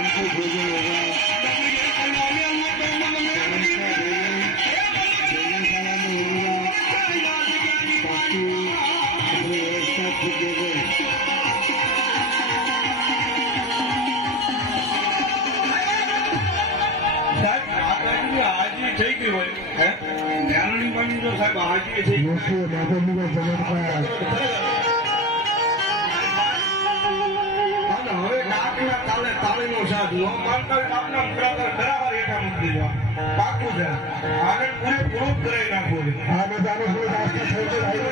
हमको भोजन होगा धर्मशाला में होगा बाकी व्यवस्था ठीक है હાજી થઈ ગઈ હોય જ્ઞાનની પણ જો સાહેબ હાજી થઈ ગઈ માતાજીના જન્મ હવે કાકના તાલે તાળીનો સાથ નો માનતા કાકના મુકરા બરાબર હેઠા મૂકી દેવા પાકું છે આગળ પૂરેપૂરું કરાવી નાખવું છે આ બધાનો કોઈ રાસ્તો થઈ ગયો